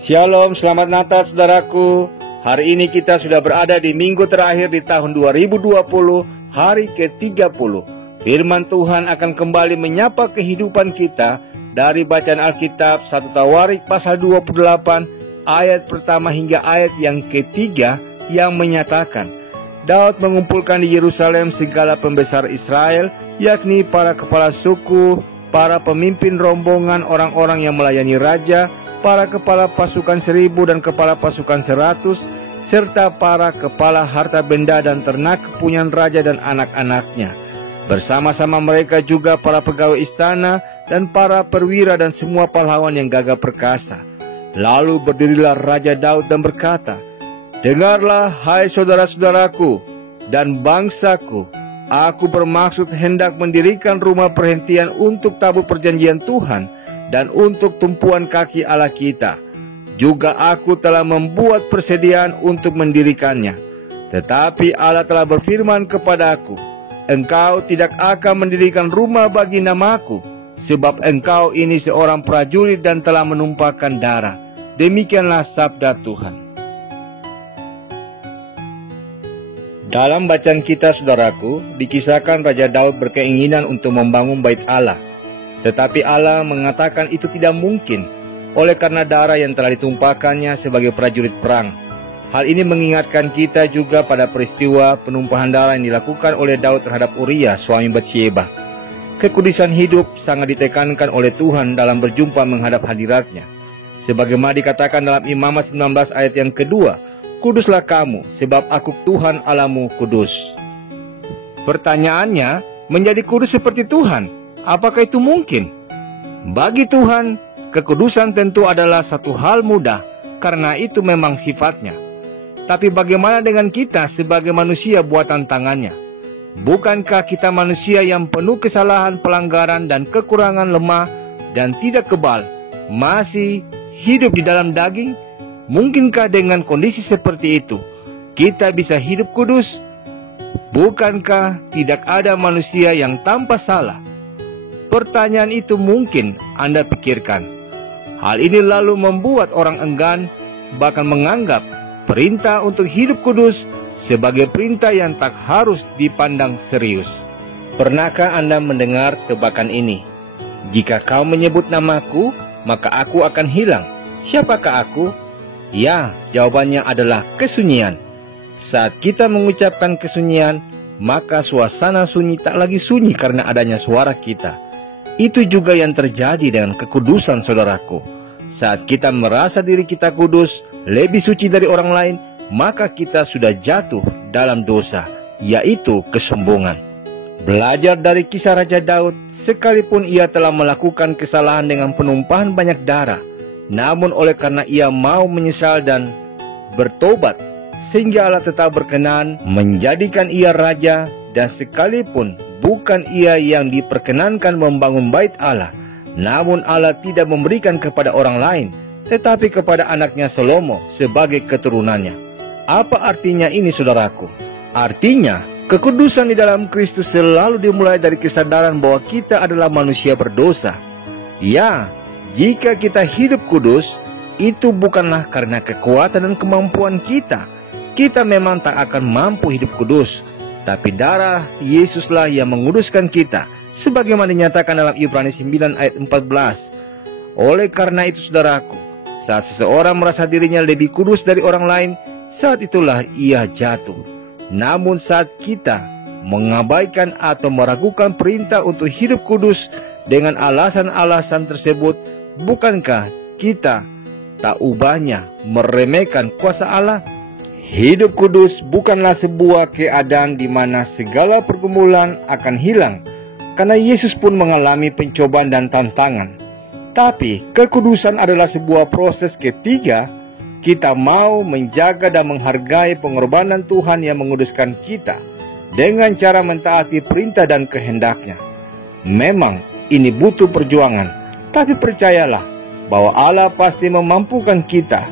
Shalom, selamat Natal saudaraku. Hari ini kita sudah berada di minggu terakhir di tahun 2020, hari ke-30. Firman Tuhan akan kembali menyapa kehidupan kita dari bacaan Alkitab 1 Tawarik pasal 28 ayat pertama hingga ayat yang ketiga yang menyatakan, Daud mengumpulkan di Yerusalem segala pembesar Israel, yakni para kepala suku, para pemimpin rombongan orang-orang yang melayani raja, para kepala pasukan 1000 dan kepala pasukan 100, serta para kepala harta benda dan ternak kepunyaan raja dan anak-anaknya. Bersama-sama mereka juga para pegawai istana dan para perwira dan semua pahlawan yang gagah perkasa. Lalu berdirilah Raja Daud dan berkata, Dengarlah, hai saudara-saudaraku dan bangsaku, aku bermaksud hendak mendirikan rumah perhentian untuk tabut perjanjian Tuhan dan untuk tumpuan kaki Allah kita. Juga aku telah membuat persediaan untuk mendirikannya. Tetapi Allah telah berfirman kepadaku, Engkau tidak akan mendirikan rumah bagi namaku, sebab engkau ini seorang prajurit dan telah menumpahkan darah. Demikianlah sabda Tuhan. Dalam bacaan kita, saudaraku, dikisahkan Raja Daud berkeinginan untuk membangun bait Allah. Tetapi Allah mengatakan itu tidak mungkin, oleh karena darah yang telah ditumpahkannya sebagai prajurit perang. Hal ini mengingatkan kita juga pada peristiwa penumpahan darah yang dilakukan oleh Daud terhadap Uria, suami Batsyeba. Kekudusan hidup sangat ditekankan oleh Tuhan dalam berjumpa menghadap hadiratnya. Sebagaimana dikatakan dalam Imamat 19 ayat yang kedua, Kuduslah kamu, sebab aku Tuhan Allahmu kudus. Pertanyaannya, menjadi kudus seperti Tuhan, apakah itu mungkin? Bagi Tuhan, kekudusan tentu adalah satu hal mudah, karena itu memang sifatnya. Tapi bagaimana dengan kita sebagai manusia buatan tangannya? Bukankah kita manusia yang penuh kesalahan, pelanggaran, dan kekurangan, lemah, dan tidak kebal, masih hidup di dalam daging? Mungkinkah dengan kondisi seperti itu, kita bisa hidup kudus? Bukankah tidak ada manusia yang tanpa salah? Pertanyaan itu mungkin Anda pikirkan. Hal ini lalu membuat orang enggan, bahkan menganggap perintah untuk hidup kudus sebagai perintah yang tak harus dipandang serius. Pernahkah Anda mendengar tebakan ini? Jika kau menyebut namaku, maka aku akan hilang. Siapakah aku? Ya, jawabannya adalah kesunyian. Saat kita mengucapkan kesunyian, maka suasana sunyi tak lagi sunyi karena adanya suara kita. Itu juga yang terjadi dengan kekudusan, saudaraku. Saat kita merasa diri kita kudus, lebih suci dari orang lain, maka kita sudah jatuh dalam dosa, yaitu kesombongan. Belajar dari kisah Raja Daud, sekalipun ia telah melakukan kesalahan dengan penumpahan banyak darah, namun oleh karena ia mau menyesal dan bertobat, sehingga Allah tetap berkenan menjadikan ia raja. Dan sekalipun bukan ia yang diperkenankan membangun bait Allah, namun Allah tidak memberikan kepada orang lain, tetapi kepada anaknya Salomo sebagai keturunannya. Apa artinya ini, saudaraku? Artinya, kekudusan di dalam Kristus selalu dimulai dari kesadaran bahwa kita adalah manusia berdosa. Ya, jika kita hidup kudus, itu bukanlah karena kekuatan dan kemampuan kita. Kita memang tak akan mampu hidup kudus, tapi darah Yesuslah yang menguduskan kita, sebagaimana dinyatakan dalam Ibrani 9 ayat 14. Oleh karena itu, saudaraku, saat seseorang merasa dirinya lebih kudus dari orang lain, saat itulah ia jatuh. Namun saat kita mengabaikan atau meragukan perintah untuk hidup kudus dengan alasan-alasan tersebut, bukankah kita tak ubahnya meremehkan kuasa Allah? Hidup kudus bukanlah sebuah keadaan di mana segala pergumulan akan hilang, karena Yesus pun mengalami pencobaan dan tantangan. Tapi kekudusan adalah sebuah proses ketika kita mau menjaga dan menghargai pengorbanan Tuhan yang menguduskan kita dengan cara mentaati perintah dan kehendaknya. Memang ini butuh perjuangan, tapi percayalah bahwa Allah pasti memampukan kita.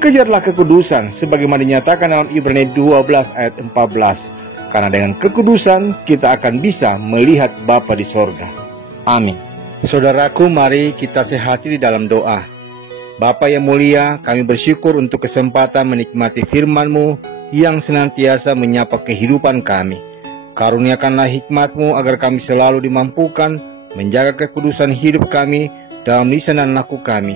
Kejarlah kekudusan sebagaimana dinyatakan dalam Ibrani 12 ayat 14. Karena dengan kekudusan kita akan bisa melihat Bapa di sorga. Amin. Saudaraku, mari kita sehati di dalam doa. Bapa yang mulia, kami bersyukur untuk kesempatan menikmati firman-Mu yang senantiasa menyapa kehidupan kami. Karuniakanlah hikmat-Mu agar kami selalu dimampukan menjaga kekudusan hidup kami dalam lisan dan laku kami,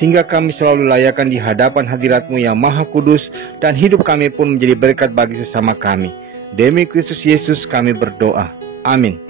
sehingga kami selalu dilayakan di hadapan hadirat-Mu yang maha kudus, dan hidup kami pun menjadi berkat bagi sesama kami. Demi Kristus Yesus kami berdoa. Amin.